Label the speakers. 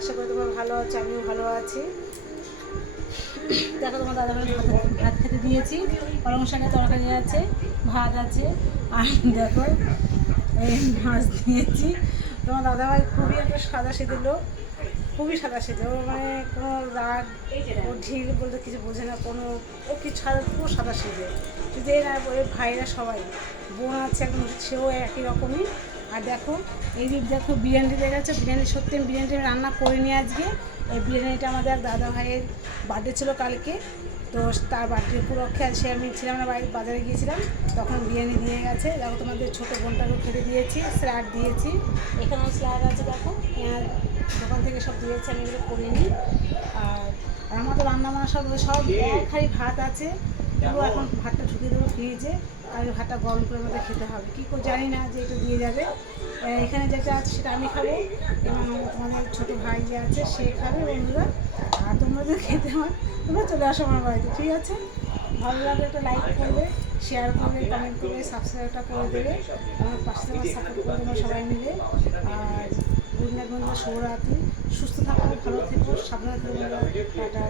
Speaker 1: আশা করি তোমরা ভালো আছো, আমিও ভালো আছি। দেখো তোমার দাদা ভাত খেতে দিয়েছি পালং শাকের তরকারি আছে, ভাত আছে, আর দেখো এই মাছ দিয়েছি। তোমার দাদাভাই খুবই একটা সাদা সিধে লোক, খুবই সাদা সিধে ও মানে কোনো রাগ, ও ঢিল বলতে কিছু বোঝে না, কোনো, ও কিছু সাদা, পুরো সাদা এই না ওই ভাইরা সবাই, বোন আছে এখন সেও একই রকমই। আর দেখো এই দিক দেখো বিরিয়ানি দিয়ে গেছে বিরিয়ানি সত্যি আমি বিরিয়ানিটা আমি রান্না করিনি আজকে। এই বিরিয়ানিটা আমাদের দাদা ভাইয়ের বার্থডে ছিল কালকে। তো তার বার্থডে উপলক্ষে সে আমি ছিলাম না বাড়ি বাজারে গিয়েছিলাম। তখন বিরিয়ানি দিয়ে গেছে। দেখো তোমাদের ছোটো বোনটাকেও খেতে দিয়েছি স্যালাড দিয়েছি। এখানেও স্যালাড আছে দেখো। পেঁয়াজ দোকান থেকে সব দিয়েছি আমি এগুলো করিনি। আর আর আমার তো রান্না বান্না সব সব এক খালি ভাত আছে। পুরো এখন ভাতটা ঢুকিয়ে দেবো। ফ্রিজে আর ভাতটা গরম করে আমাদের খেতে হবে। কী করে জানি না যে এটা দিয়ে যাবে। এখানে যেটা আছে সেটা আমি খাব। এবং তোমাদের ছোটো ভাই যে আছে, সে খাবে বন্ধুরা। আর তোমরা খেতে হয় তোমরা চলে আসো আমার বাড়িতে, ঠিক আছে? ভালো লাগলে একটা লাইক করবে শেয়ার করবে কমেন্ট করবে সাবস্ক্রাইবটা করে দেবে। আমার পাশে আমার সাপোর্ট করে দেবো সবাই মিলে। আর গুড বন্ধুরা, শুভরাত্রি। সুস্থ থাকো, ভালো থেকো, সাবধানে থেকো বন্ধুরা। টাটা।